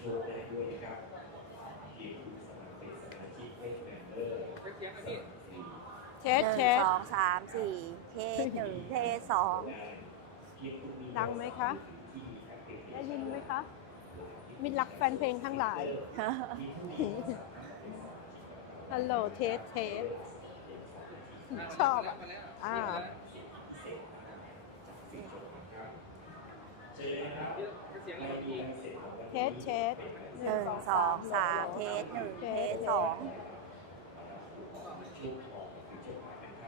โชว์ได้ด้วยนะครับเพียงคุณสมัครเป็นสมาชิกเวทแมนเดอร์เสียงกันพี่ฟรีเทหสนึ่งเทสสองสามสี่เทสหนึ่งเทสสองได้เพียงคุณมีดังไหมคะที่แอปพลิเคได้ชันยินไหมคะ มิตรรักแฟนเพลงทั้งหลาย ฮัลโหลเทสเทสชอบอะมาแล้วอ่ามาแล้วเชิญเลยนะครับ เสียงอะไรพี่เทสเทสหนึ่งสองสามเทสหนึ่งเทสสอง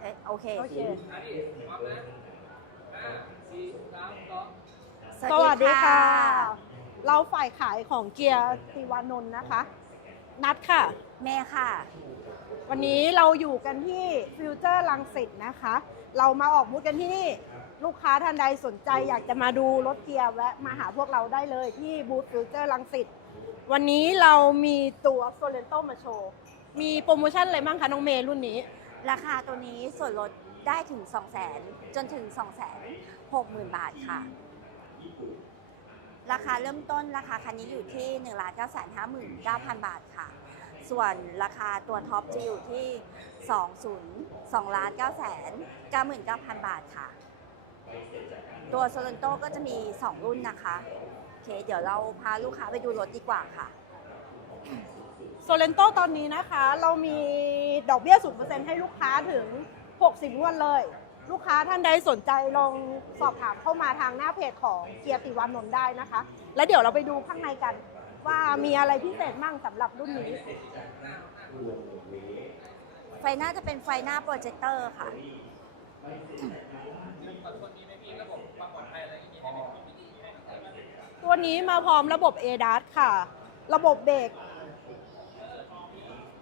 เอ๊ะโอเคโอเคอะพี่พร้อมนะห้าสี่สามสองสวัสดีค่ะ เราฝ่ายขายของเกียร์ติวานนท์นะคะ นัดค่ะ แม่ค่ะ วันนี้เราอยู่กันที่ฟิวเจอร์ลังสิตนะคะ เรามาออกบูธกันที่นี่ ลูกค้าท่านใดสนใจอยากจะมาดูรถเกียร์แวะมาหาพวกเราได้เลยที่บูธฟิวเจอร์ลังสิตวันนี้เรามีตัวโซเลนโตมาโชว์ มีโปรโมชั่นอะไรบ้างคะ น้องเมย์รุ่นนี้ ราคาตัวนี้ส่วนลดได้ถึง 2 0 0 0 0 0จนถึง 2 6 0 0 0 0 บาทค่ะ ราคาเริ่มต้นราคาคันนี้อยู่ที่ 1 9 5 9 0 0 0 บาทค่ะ ส่วนราคาตัวท็อปจะอยู่ที่ 20 2 9 9 9 9 0บาทค่ะ ตัวโซลนโตก็จะมี 2 รุ่นนะคะโอเคเดี๋ยวเราพาลูกค้าไปดูรถดีกว่าค่ะโซเลนโตตอนนี้นะคะ เรามีดอกเบี้ย 0%ให้ลูกค้าถึง 60งวดเลย ลูกค้าท่านใดสนใจลองสอบถามเข้ามาทางหน้าเพจของเกียรติวานนท์ได้นะคะ แล้วเดี๋ยวเราไปดูข้างในกัน ว่ามีอะไรพิเศษมั่งสำหรับรุ่นนี้ ไฟหน้าจะเป็นไฟหน้าโปรเจคเตอร์ค่ะ ตัวนี้มาพร้อมระบบ ADAS ค่ะ ระบบเบรก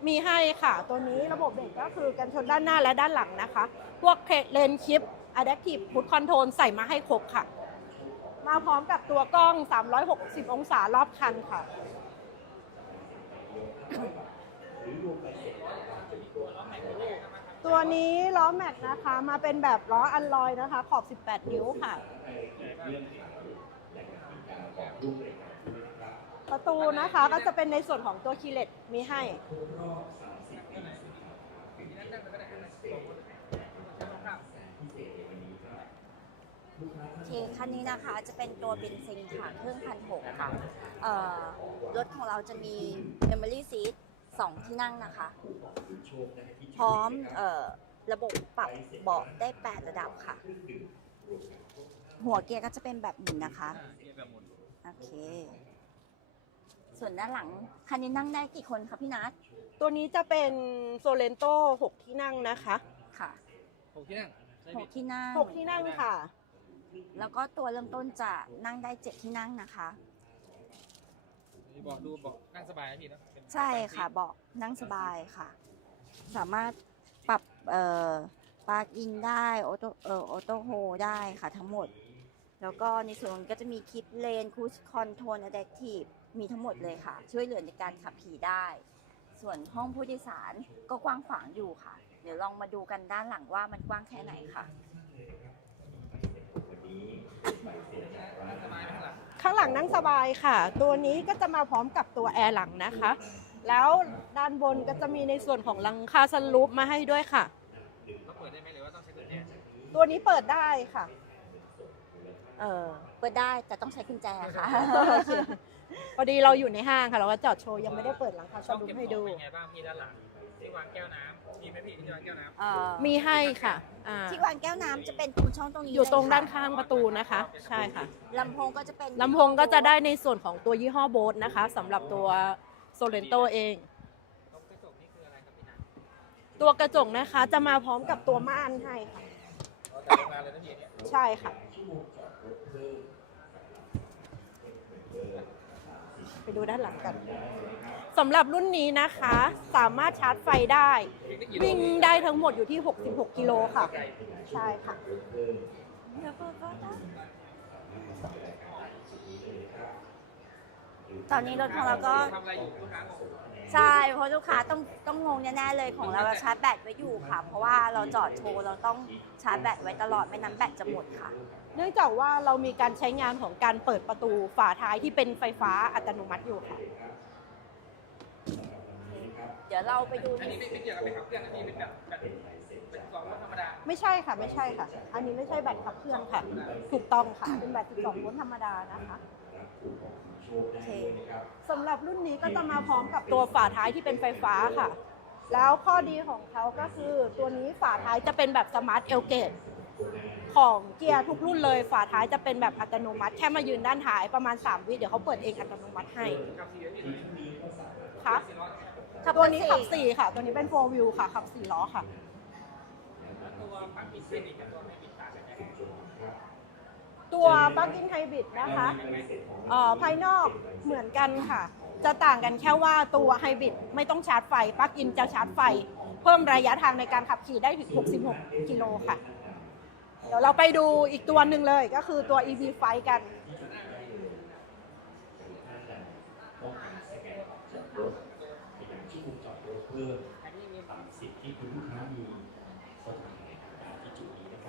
มีให้ค่ะ ตัวนี้ระบบเบรกก็คือกันชนด้านหน้าและด้านหลังนะคะ พวกเลนชิป Adaptive Cruise Control ใส่มาให้ครบค่ะ มาพร้อมกับตัวกล้อง 360 องศารอบคันค่ะ ตัวนี้ล้อแม็กนะคะ มาเป็นแบบล้ออันลอยนะคะ ขอบ 18 นิ้วค่ะ ประตูนะคะก็จะเป็นในส่วนของตัวคีเลตมีให้ อเคคันนี้นะคะจะเป็นตัวเบนซินค่ะเครื่องพันหกค่ะรถของเราจะมี Memory Seat สองที่นั่งนะคะ พร้อมออระบบปรับเบาะได้ 8 ระดับค่ะ หัวเกียร์ก็จะเป็นแบบหมุนนะคะโอเค ส่วนด้านหลัง คันนี้นั่งได้กี่คนคะพี่นัทตัวนี้จะเป็นโซเลนโต6ที่นั่งนะคะ ค่ะหกที่นั่งใช่หกที่นั่ง6ที่นั่งค่ะ แล้วก็ตัวเริ่มต้นจะนั่งได้7ที่นั่งนะคะ บอกดูบอกนั่งสบายนะพี่เนอะเป็นใช่ค่ะเบาะนั่งสบายค่ะ สามารถปรับเอ่อปาร์กอินได้ออโต้เอ่อออโต้โฮได้ค่ะทั้งหมด แล้วก็ในส่วนก็จะมีคลิปเลนคูชคอนโทรลอะแดกทีฟมีทั้งหมดเลยค่ะ ช่วยเหลือในการขับขี่ได้ ส่วนห้องผู้โดยสารก็กว้างขวางอยู่ค่ะ เดี๋ยวลองมาดูกันด้านหลังว่ามันกว้างแค่ไหนค่ะ นั่งสบายไหม ข้างหลังข้างหลังนั่งสบายค่ะ ตัวนี้ก็จะมาพร้อมกับตัวแอร์หลังนะคะ แล้วด้านบนก็จะมีในส่วนของหลังคาสลูปมาให้ด้วยค่ะเราเปิดได้ไหมหรือว่าต้องใช้กุญแจตัวนี้เปิดได้ค่ะ เออเปิดได้แต่ต้องใช้กุญแจค่ะโอเคพอดีเราอยู่ในห้างค่ะ เราก็จอดโชว์ยังไม่ได้เปิดหลังคาสช่องลูปเก็บขให้องดู เป็นไงบ้างพี่ด้านหลัง ที่วางแก้วน้ำมีไหมพี่ที่วางแก้วน้ำ เอ่อมีให้ค่ะอ่าที่วางแก้วน้ำจะเป็นตรงช่องตรงนี้อยู่ตรงเลค่ะด้านข้างประตูนะคะ ใช่ค่ะลำโพงก็จะเป็นลำโพงก็จะได้ในส่วนของตัวยี่ห้อโบสนะคะสำหรับตัวโซเลนโตเอง ตรงกระจกนี่คืออะไรครับพี่นัทตัวกระจกนะคะจะมาพร้อมกับตัวม่านให้ค่ะอ๋อแต่โรงงานเลยนะพี่เนี่ยใช่ค่ะ ไปดูด้านหลังกันสำหรับรุ่นนี้นะคะ สามารถชาร์จไฟได้ วิ่งได้ทั้งหมดอยู่ที่ 66 กิโลค่ะ ใช่ค่ะตอนนี้รถของเราก็ ทำอะไรอยู่ลูกค้างงใช่เพราะลูกค้าต้องต้องงงแน่ๆเลยของเราเราชาร์จแบตไว้อยู่ค่ะ เพราะว่าเราจอดโชว์เราต้องชาร์จแบตไว้ตลอดไม่นั้นแบตจะหมดค่ะ เนื่องจากว่าเรามีการใช้งานของการเปิดประตูฝาท้ายที่เป็นไฟฟ้าอัตโนมัติอยู่ค่ะ เดี๋ยวเราไปดูอันนี้ไม่ไม่เกี่ยวกับไปขับเครื่องอันนี้เป็นแบบแบบเป็นกล่องรถธรรมดาไม่ใช่ค่ะไม่ใช่ค่ะ อันนี้ไม่ใช่แบตขับเครื่องค่ะ ถูกต้องค่ะ เป็นแบต12โวลต์ธรรมดานะคะ โอเค สำหรับรุ่นนี้ก็จะมาพร้อมกับตัวฝาท้ายที่เป็นไฟฟ้าค่ะ แล้วข้อดีของเขาก็คือตัวนี้ฝาท้ายจะเป็นแบบสมาร์ทเอลเกตของเกียร์ทุกรุ่นเลย ฝาท้ายจะเป็นแบบอัตโนมัติ แค่มายืนด้านท้ายประมาณ 3 วิเดี๋ยวเขาเปิดเองอัตโนมัติให้กับสีนี่ค่ะสี่ล้อขับตัวนี้สี่ขับ4ค่ะ ตัวนี้เป็น4 wheel ค่ะ ขับ4ล้อค่ะแล้วตัวปลั๊กอินเทอร์เน็ตกับตัวไม่ปิดต่างกันยังไง ตัวปลั๊กอินไฮบริดนะคะเอ่อภายนอกเหมือนกันค่ะ จะต่างกันแค่ว่าตัวไฮบริดไม่ต้องชาร์จไฟปลั๊กอินจะชาร์จไฟ เพิ่มระยะทางในการขับขี่ได้ถึง 66 กิโลค่ะ เดี๋ยวเราไปดูอีกตัวหนึ่งเลยก็คือตัว EV ไฟกันต้อ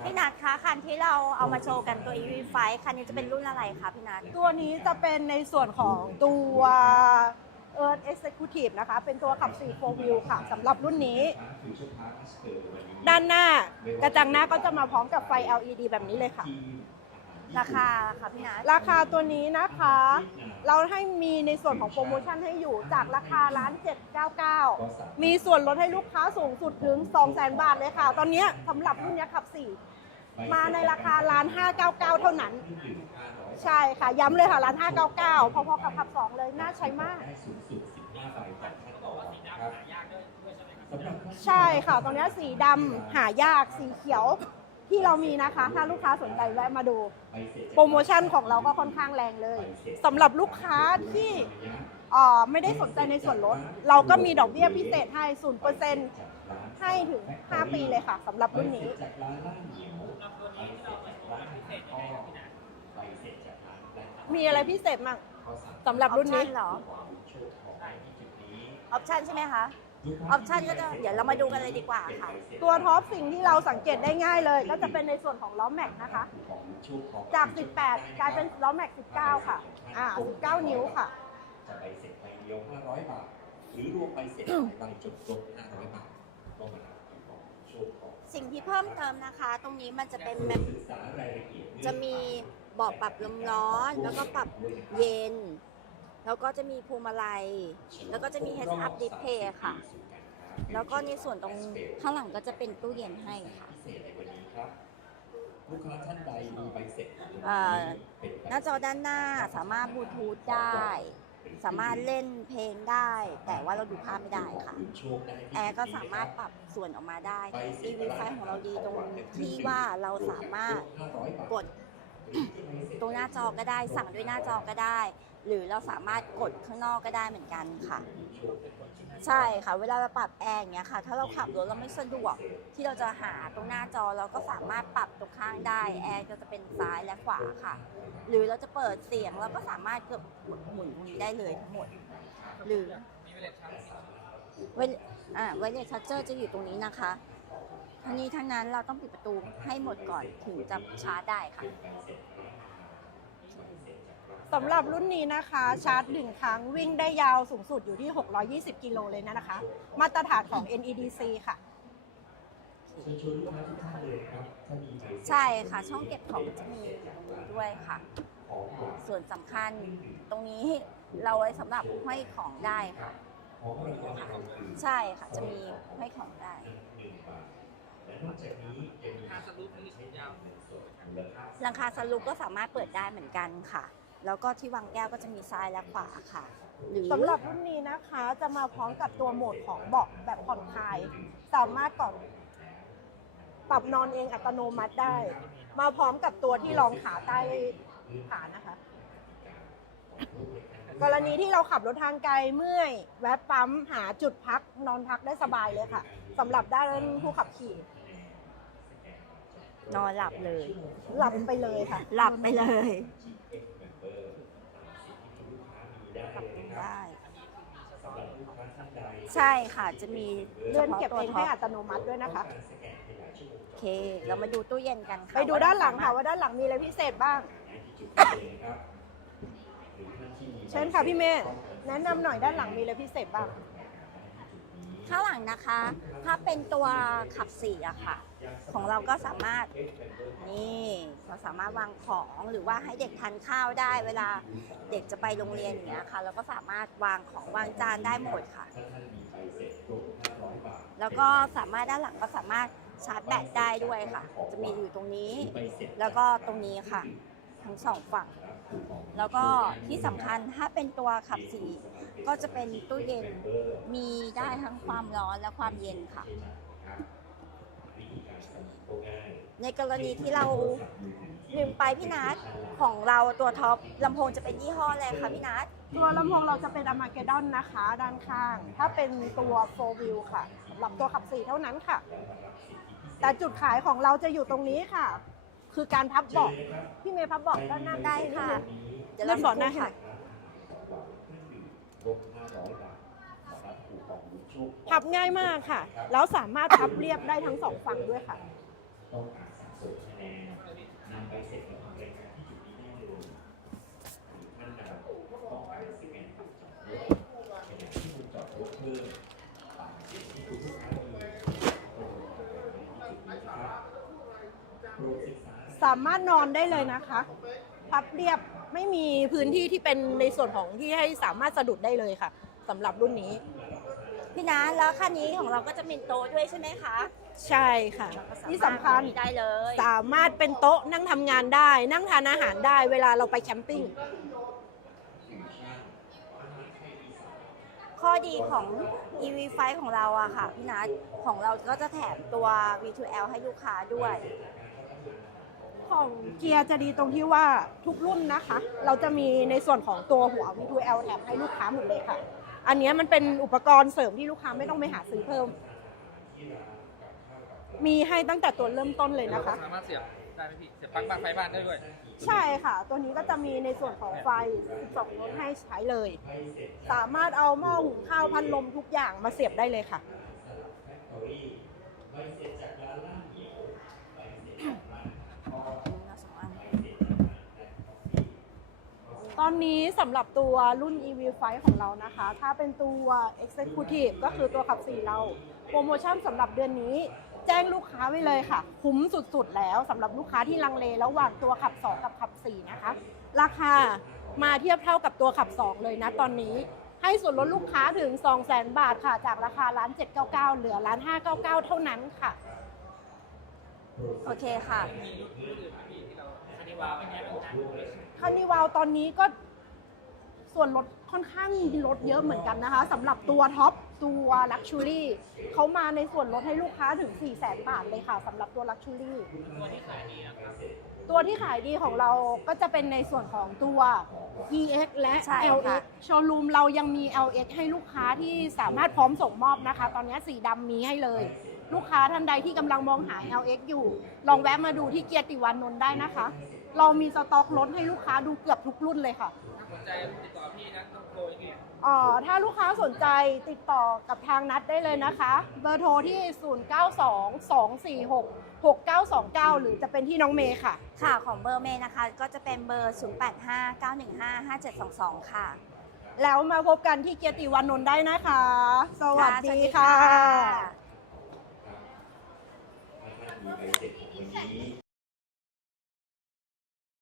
พี่นัทคะคันที่เราเอามาโชว์กันตัว EV5 คันนี้จะเป็นรุ่นอะไรคะพี่นัทตัวนี้จะเป็นในส่วนของตัว Earth Executive นะคะ เป็นตัวขับ4 4 wheel ค่ะสำหรับรุ่นนี้ ด้านหน้ากระจังหน้าก็จะมาพร้อมกับไฟ LED แบบนี้เลยค่ะ ราคาค่ะพี่นัทราคาตัวนี้นะคะ เราให้มีในส่วนของโปรโมชั่นให้อยู่จากราคาร้าน 799 มีส่วนลดให้ลูกค้าสูงสุดถึง 200,000 บาทเลยค่ะ ตอนนี้สำหรับรุ่นนี้ขับ 4 มาในราคาร้าน599 เท่านั้น ใช่ค่ะ ย้ำเลยค่ะร้าน599 พอๆกับขับ2เลย น่าใช้มากได้สูงสุด15ใบต่อขั้นตอนนะครับสำหรับ ใช่ค่ะ ตรงนี้สีดำหายาก สีเขียว ที่เรามีนะคะ ถ้าลูกค้าสนใจแวะมาดู โปรโมชั่นของเราก็ค่อนข้างแรงเลยสำหรับลูกค้าที่เอ่อไม่ได้สนใจในส่วนลด เราก็มีดอกเบี้ยพิเศษให้ 0%ให้ถึง 5 ปีเลยค่ะสำหรับรุ่นนี้ จากร้านล่างเหนียว ใบเสร็จจากร้านขายท่อใบเสร็จจากร้านและมีอะไรพิเศษมั่งข้อสามสำหรับรุ่นนี้ออปชั่เหรอโชว์ของได้ที่จุดนี้ออปชั่นใช่ไหมคะ ออปชั่นก็จะ เดี๋ยวเรามาดูกันเลยดีกว่าค่ะ ตัวท็อปสิ่งที่เราสังเกตได้ง่ายเลย ก็จะเป็นในส่วนของล้อแม็กนะคะของโชว์ของจาก 18 กลายเป็นล้อแม็ก 19 ค่ะ อ่า 19 นิ้วค่ะ จะใบเสร็จใบเดียว500 บาท หรือรวมใบเสร็จหลายใบจนครบ500 บาทก็มา สิ่งที่เพิ่มเติมนะคะ ตรงนี้มันจะเป็นแบบจะมีเบาะปรับลมร้อน แล้วก็ปรับเย็น แล้วก็จะมีพวงมาลัย แล้วก็จะมี heads up display ค่ะ แล้วก็ในส่วนตรงข้างหลังก็จะเป็นตู้เย็นให้ค่ะลูกค้าท่านใดมีใบเสร็จหน้าจอด้านหน้าสามารถบลูทูธได้ สามารถเล่นเพลงได้ แต่ว่าเราดูภาพไม่ได้ค่ะโชคได้ที่แอร์ก็สามารถปรับส่วนออกมาได้ EV ไฟของเราดีตรงที่ว่าเราสามารถ500บาทกดตรงหน้าจอก็ได้ สั่งด้วยหน้าจอก็ได้ หรือเราสามารถกดข้างนอกก็ได้เหมือนกันค่ะ ใช่ค่ะ เวลาเราปรับแอร์อย่างเงี้ยค่ะ ถ้าเราขับรถเราไม่สะดวกที่เราจะหาตรงหน้าจอเราก็สามารถปรับตรงข้างได้แอร์ก็จะเป็นซ้ายและขวาค่ะ หรือเราจะเปิดเสียงเราก็สามารถเกือบหมุนตรงนี้ได้เลยทั้งหมด หรือเวลาชาเวลอ่าไวเลชัตเจอร์จะอยู่ตรงนี้นะคะทั้งนี้ทั้งนั้นเราต้องปิดประตูให้หมดก่อนถึงจะชาร์จได้ค่ะ สำหรับรุ่นนี้นะคะ ชาร์จหนึ่งครั้งวิ่งได้ยาวสูงสุดอยู่ที่ 620 กิโลเลยนะคะ มาตรฐานของ NEDC ค่ะเชิญชวนลูกค้าทุกท่านเลยครับถ้ามีใบเสร็จใช่ค่ะ ช่องเก็บของจะมีตรงนี้ด้วยค่ะของหวานส่วนสำคัญตรงนี้เราไว้สำหรับห้อยของได้ค่ะของรางวัลอื่นๆใช่ค่ะจะมีห้อยของได้หนึ่งบาทและนอกจากนี้ยังมีค่าสรุปนี่ยาวเงินสดมูลค่าหลังคาสลูปก็สามารถเปิดได้เหมือนกันค่ะ แล้วก็ที่วางแก้วก็จะมีซ้ายและขวาค่ะหรือสำหรับรุ่นนี้นะคะจะมาพร้อมกับตัวโหมดของเบาะแบบผ่อนคลาย สามารถกดปรับนอนเองอัตโนมัติได้ มาพร้อมกับตัวที่รองขาใต้ขานะคะ กรณีที่เราขับรถทางไกลเมื่อยแวะปั๊มหาจุดพักนอนพักได้สบายเลยค่ะสำหรับด้านผู้ขับขี่นอนหลับเลย หลับไปเลยค่ะ หลับไปเลย หลับลูกค้าท่านใดใช่ค่ะจะมีเลื่อนเก็บฉพาะเองตัวให้ท็อปอัตโนมัติด้วยนะคะการสแกนขยายชั่วโมงโอเค เรามาดูตู้เย็นกันค่ะไปดูด้านหลังค่ะว่าด้านหลังมีอะไรพิเศษบ้างที่จุดนี้เลยนะครับหรือท่านที่มีเชิญค่ะพี่เมย์แนะนำหน่อยด้านหลังมีอะไรพิเศษบ้าง ข้างหลังนะคะ ถ้าเป็นตัวขับสี่อะค่ะ ของเราก็สามารถนี่เราสามารถวางของหรือว่าให้เด็กทานข้าวได้เวลาเด็กจะไปโรงเรียนอย่างเงี้ยค่ะเราก็สามารถวางของวางจานได้หมดค่ะ แล้วก็สามารถด้านหลังก็สามารถชาร์จแบตได้ด้วยค่ะ จะมีอยู่ตรงนี้ แล้วก็ตรงนี้ค่ะ ทั้งสองฝั่ง แล้วก็ที่สำคัญถ้าเป็นตัวขับสีก็จะเป็นตู้เย็นมีได้ทั้งความร้อนและความเย็นค่ะ ในกรณีที่เราลืมไปพี่นัทของเราตัวท็อปลำโพงจะเป็นยี่ห้ออะไรคะพี่นัทตัวลำโพงเราจะเป็น a r m a g e d d o n นะคะ ด้านข้าง ถ้าเป็นตัว4 wheel ค่ะสำหรับตัวขับสี่เท่านั้นค่ะ แต่จุดขายของเราจะอยู่ตรงนี้ค่ะ คือการพับเบาะพี่เมย์พับเบาะด้านหน้าได้ค่ะเดี๋ยวเราสอนหน้าให้หน่อยลด500บาทนะครับคูปองลุ้นโชคพับง่ายมากค่ะ แล้วสามารถพับเรียบได้ทั้งสองฝั่งด้วยค่ะ ต้องการ สะสมคะแนนนำใบเสร็จมาทำรายการที่จุดนี้ได้เลยหรือท่านใดต้องการสแกนบัตรจอดรถขณะที่คุณจอดรถเพิ่มตามสิทธิ์ที่คุณลูกค้ามีก็ลงนี้นะครับโปรดศึกษาสามารถนอนได้เลยนะคะพับเรียบไม่มีพื้นที่ที่เป็นในส่วนของที่ให้สามารถสะดุดได้เลยค่ะสำหรับรุ่นนี้ พี่นัทแล้วคันนี้ของเราก็จะมีโต๊ะด้วยใช่ไหมคะ ใช่ค่ะ ที่สำคัญ ได้เลย สามารถเป็นโต๊ะนั่งทำงานได้ นั่งทานอาหารได้ เวลาเราไปแคมปิ้ง ข้อดีของ EV ไฟของเราอะค่ะพี่นัทของเราก็จะแถมตัว V2L ให้ลูกค้าด้วย ของเกียร์จะดีตรงที่ว่าทุกรุ่นนะคะ เราจะมีในส่วนของตัวหัว V2L แถมให้ลูกค้าหมดเลยค่ะ อันเนี้ยมันเป็นอุปกรณ์เสริมที่ลูกค้าไม่ต้องไปหาซื้อเพิ่ม มีให้ตั้งแต่ตัวเริ่มต้นเลยนะคะ สามารถเสียบได้ไหมพี่เสียบปลั๊กบ้านไฟบ้านได้ด้วย ใช่ค่ะ ตัวนี้ก็จะมีในส่วนของไฟ 12โวลต์ให้ใช้เลย สามารถเอาหม้อหุงข้าวพัดลมทุกอย่างมาเสียบได้เลยค่ะ ตอนนี้สำหรับตัวรุ่น EV ไฟของเรานะคะ ถ้าเป็นตัว Executive ก็คือตัวขับ4เรา โปรโมชั่นสำหรับเดือนนี้ แจ้งลูกค้าไว้เลยค่ะ คุ้มสุดๆแล้วสำหรับลูกค้าที่ลังเลระหว่างตัวขับ 2 กับขับ 4 นะคะ ราคามาเทียบเท่ากับตัวขับ 2 เลยนะตอนนี้ ให้ส่วนลดลูกค้าถึง 200,000 บาทค่ะ จากราคาร้าน799 เหลือร้าน599 เท่านั้นค่ะ โอเคค่ะ คานิวาลตอนนี้ก็ส่วนลดค่อนข้างลดเยอะเหมือนกันนะคะสำหรับตัวท็อป ตัวลักชูรี่เขามาในส่วนลดให้ลูกค้าถึง 4 0 0 0 0 0บาทเลยค่ะสำหรับตัวลักชูรี่ตัวที่ขายดีของเราก็จะเป็นในส่วนของตัว EX และ ใช่ค่ะ LX โชว์รูมเรายังมี LX ให้ลูกค้าที่สามารถพร้อมส่งมอบนะคะ ตอนนี้สีดำมีให้เลย ลูกค้าท่านใดที่กำลังมองหา LX อยู่ ลองแวะมาดูที่เกียรติวานนท์ได้นะคะ เรามีสต็อกรถให้ลูกค้าดูเกือบทุกรุ่นเลยค่ะ สนใจติดต่อพี่นะต้องโทรยังไง เอ่อถ้าลูกค้าสนใจติดต่อกับทางนัดได้เลยนะคะ เบอร์โทรที่ 0922466929 หรือจะเป็นที่น้องเมย์ค่ะ ค่ะของเบอร์เมย์นะคะ ก็จะเป็นเบอร์ 0859155722 ค่ะ แล้วมาพบกันที่เกียรติวานนท์ได้นะคะ สวัสดีสวัสดีค่ะค่ะถ้าท่านมีใบเสร็จของวันนี้